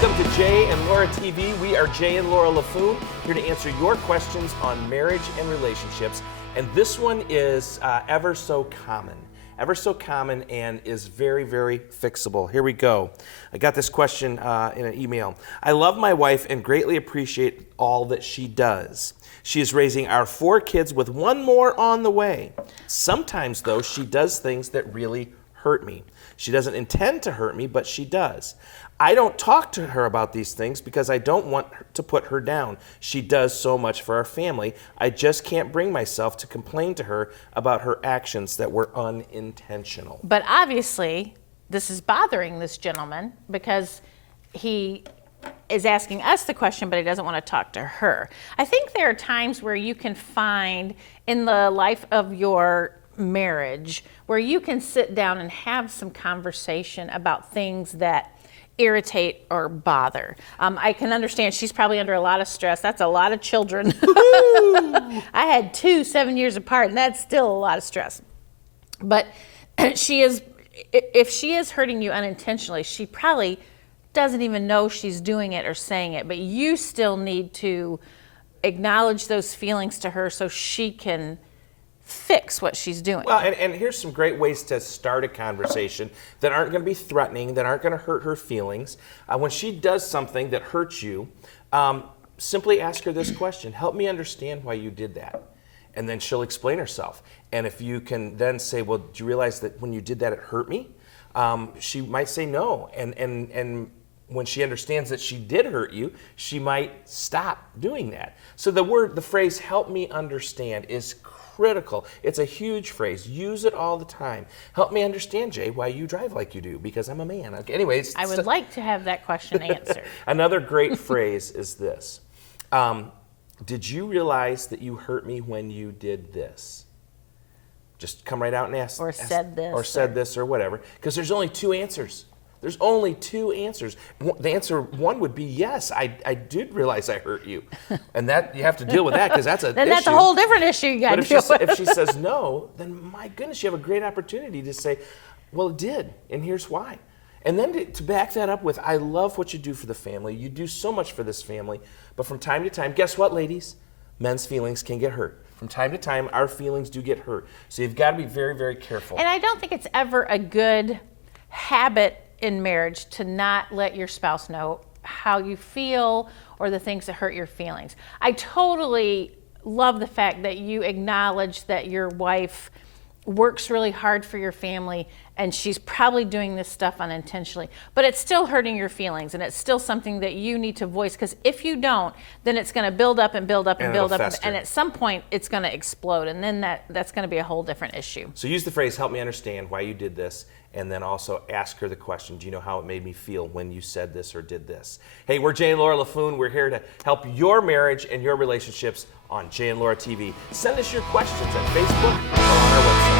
Welcome to Jay and Laura TV. We are Jay and Laura LaFoon, here to answer your questions on marriage and relationships. And this one is ever so common and is very, very fixable. Here we go. I got this question in an email. I love my wife and greatly appreciate all that she does. She is raising our 4 kids with 1 more on the way. Sometimes, though, she does things that really hurt me. She doesn't intend to hurt me, but she does. I don't talk to her about these things because I don't want to put her down. She does so much for our family. I just can't bring myself to complain to her about her actions that were unintentional. But obviously, this is bothering this gentleman because he is asking us the question, but he doesn't want to talk to her. I think there are times where you can find in the life of your marriage where you can sit down and have some conversation about things that irritate or bother. I can understand she's probably under a lot of stress. That's a lot of children. I had 2 7 years apart, and that's still a lot of stress. But if she is hurting you unintentionally, she probably doesn't even know she's doing it or saying it, but you still need to acknowledge those feelings to her so she can fix what she's doing. Well, and here's some great ways to start a conversation that aren't going to be threatening, that aren't going to hurt her feelings. When she does something that hurts you, simply ask her this question: help me understand why you did that. And then she'll explain herself. And if you can then say, well, do you realize that when you did that, it hurt me? She might say no. And when she understands that she did hurt you, she might stop doing that. So the phrase, help me understand, is critical. It's a huge phrase. Use it all the time. Help me understand, Jay, why you drive like you do, because I'm a man. Okay, anyways. I would like to have that question answered. Another great phrase is this. Did you realize that you hurt me when you did this? Just come right out and ask. Or said this. Or said this or whatever. Because there's only 2 answers. There's only 2 answers. The answer 1 would be yes, I did realize I hurt you. And that you have to deal with that because that's a then issue. That's a whole different issue you got to deal with. If she says no, then my goodness, you have a great opportunity to say, well, it did, and here's why. And then to back that up with, I love what you do for the family. You do so much for this family. But from time to time, guess what, ladies? Men's feelings can get hurt. From time to time, our feelings do get hurt. So you've got to be very, very careful. And I don't think it's ever a good habit in marriage to not let your spouse know how you feel or the things that hurt your feelings. I totally love the fact that you acknowledge that your wife works really hard for your family and she's probably doing this stuff unintentionally, but it's still hurting your feelings and it's still something that you need to voice, because if you don't, then it's going to build up and build up and build up, and at some point it's going to explode, and then that's going to be a whole different issue. So use the phrase, help me understand why you did this, and then also ask her the question, do you know how it made me feel when you said this or did this? Hey, we're Jay and Laura LaFoon. We're here to help your marriage and your relationships on Jay and Laura TV. Send us your questions at Facebook or on our website.